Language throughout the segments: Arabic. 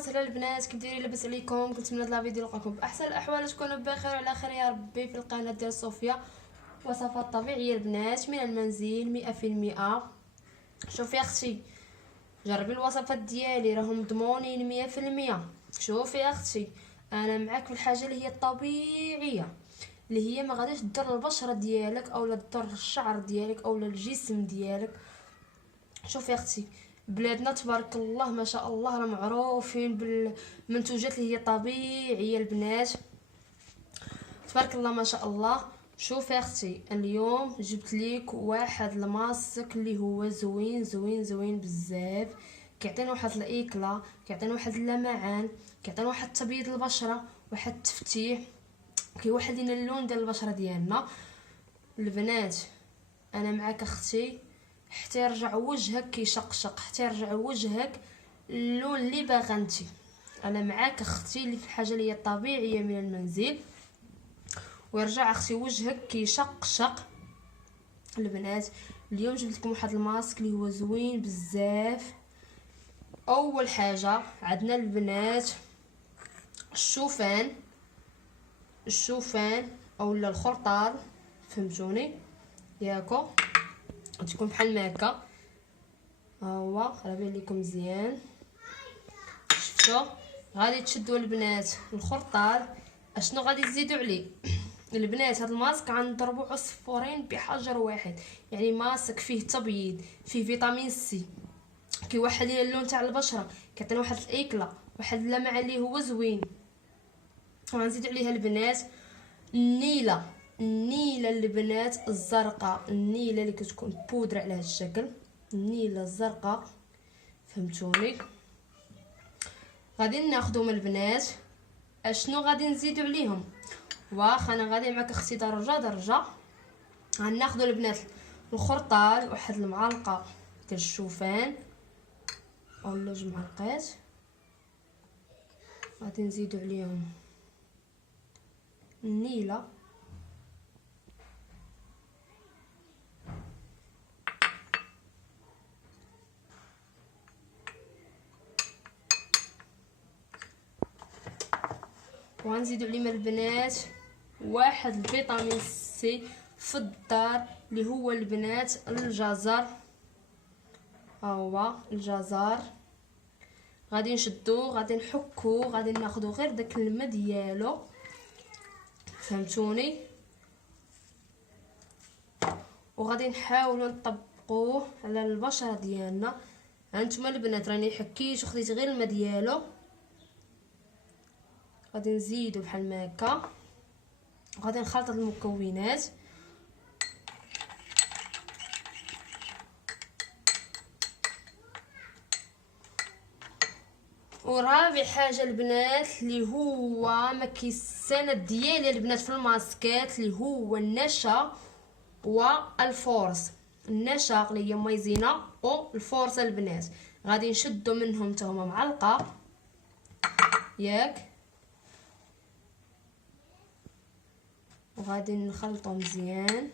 وسهلا البنات، كي دايرين؟ لاباس عليكم؟ كنتمنى هاد لا فيديو يلقاكم باحسن الاحوال، تكونوا بخير وعلى خير يا ربي. في القناه ديال صوفيا وصفات طبيعيه البنات من المنزل 100%. شوفي اختي، جربي الوصفات ديالي راهم مضمونين 100%. شوفي اختي، انا معاك في الحاجه اللي هي الطبيعيه، اللي هي ما غاديش تضر البشره ديالك او لا تضر الشعر ديالك او لا الجسم ديالك. شوفي اختي، بلادنا تبارك الله ما شاء الله راه معروفين بالمنتوجات اللي هي طبيعيه البنات، تبارك الله ما شاء الله. شوفي اختي، اليوم جبت ليك واحد الماسك اللي هو زوين زوين زوين بزاف، كيعطينا واحد الاكله، كيعطينا واحد اللمعان، كيعطينا واحد تبييض البشره، واحد التفتيح، كيوحد لينا اللون ديال البشره ديالنا البنات. انا معاك اختي، حتى يرجع وجهك كيشقشق، حتى يرجع وجهك اللون اللي باغا انتي. انا معاك اختي اللي في الحاجه اللي هي طبيعيه من المنزل، ويرجع اختي وجهك كيشقشق البنات. اليوم جبت لكم واحد الماسك اللي هو زوين بزاف. اول حاجه عندنا البنات الشوفان اولا الخرطال، فهمتوني ياكو، تكون بحال هكا. ها هو راه باين لكم مزيان، شفتوا؟ غادي تشدوا البنات الخرطال. اشنو غادي تزيدوا عليه البنات؟ هاد الماسك غنضربوا عصفورين بحجر واحد، يعني ماسك فيه تبييض، فيه فيتامين سي، كيوحد لينا اللون تاع البشره، كيعطينا واحد الاكله، واحد اللمعه اللي هو زوين. وغنزيد عليها البنات النيله البنات الزرقاء، النيله اللي كتكون بودره على هذا الشكل، النيله الزرقاء، فهمتوني؟ غادي ناخذهم البنات. اشنو غادي نزيدوا عليهم؟ واخا انا غادي معاك اختي درجه. غناخذوا البنات الخرطال، واحد المعلقه ديال الشوفان اولا 2 معالق، غادي نزيدوا عليهم النيله، وغنزيدوا عليهم البنات واحد الفيتامين سي في الدار اللي هو البنات الجزر. ها هو الجزر، غادي نشدو، غادي نحكو، غادي ناخدو غير داك الماء ديالو، فهمتوني؟ وغادي نحاولوا نطبقوه على البشره ديالنا. هانتوما البنات راني حكيت وخديت غير الماء ديالو، غادي نزيدو بحال هكا، وغادي نخلط المكونات. ورابع حاجه البنات اللي هو ما كيساند ديالي البنات في الماسكات، اللي هو النشا والفورس. النشا اللي هي مايزينا والفورس البنات، غادي نشدو منهم حتى هما معلقه ياك، وغادي نخلطو مزيان.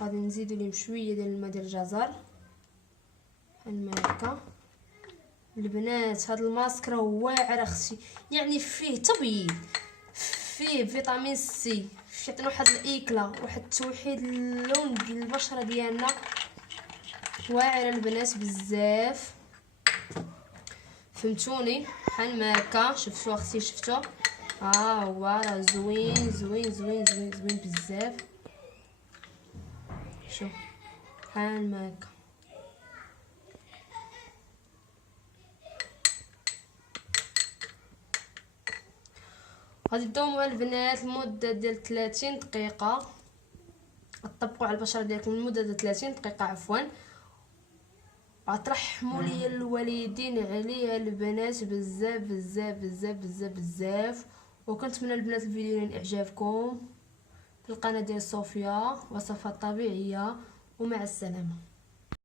غادي نزيدو ليهم شويه ديال الماء ديال الجزر بحال هكا البنات. هاد الماسك راه واعر اختي، يعني فيه تبييض، فيه فيتامين سي، يعطينا واحد الاكله، واحد توحيد اللون ديال البشره ديالنا، واعره البنات بزاف، فهمتوني؟ بحال هكا. شفتوا اختي؟ شفتوا؟ ها هو راه زوين زوين زوين زوين زوين بزاف. شوف بحال هكا. غادي تدوموا البنات لمده ديال 30 دقيقه، طبقوا على البشره ديالكم لمده ديال 30 دقيقه عفوا. غترحموا ليا الوالدين عليها البنات بزاف بزاف بزاف بزاف بزاف. وكنتمنى البنات الفيديو ينال اعجابكم في القناه ديال صوفيا وصفات طبيعيه، ومع السلامه.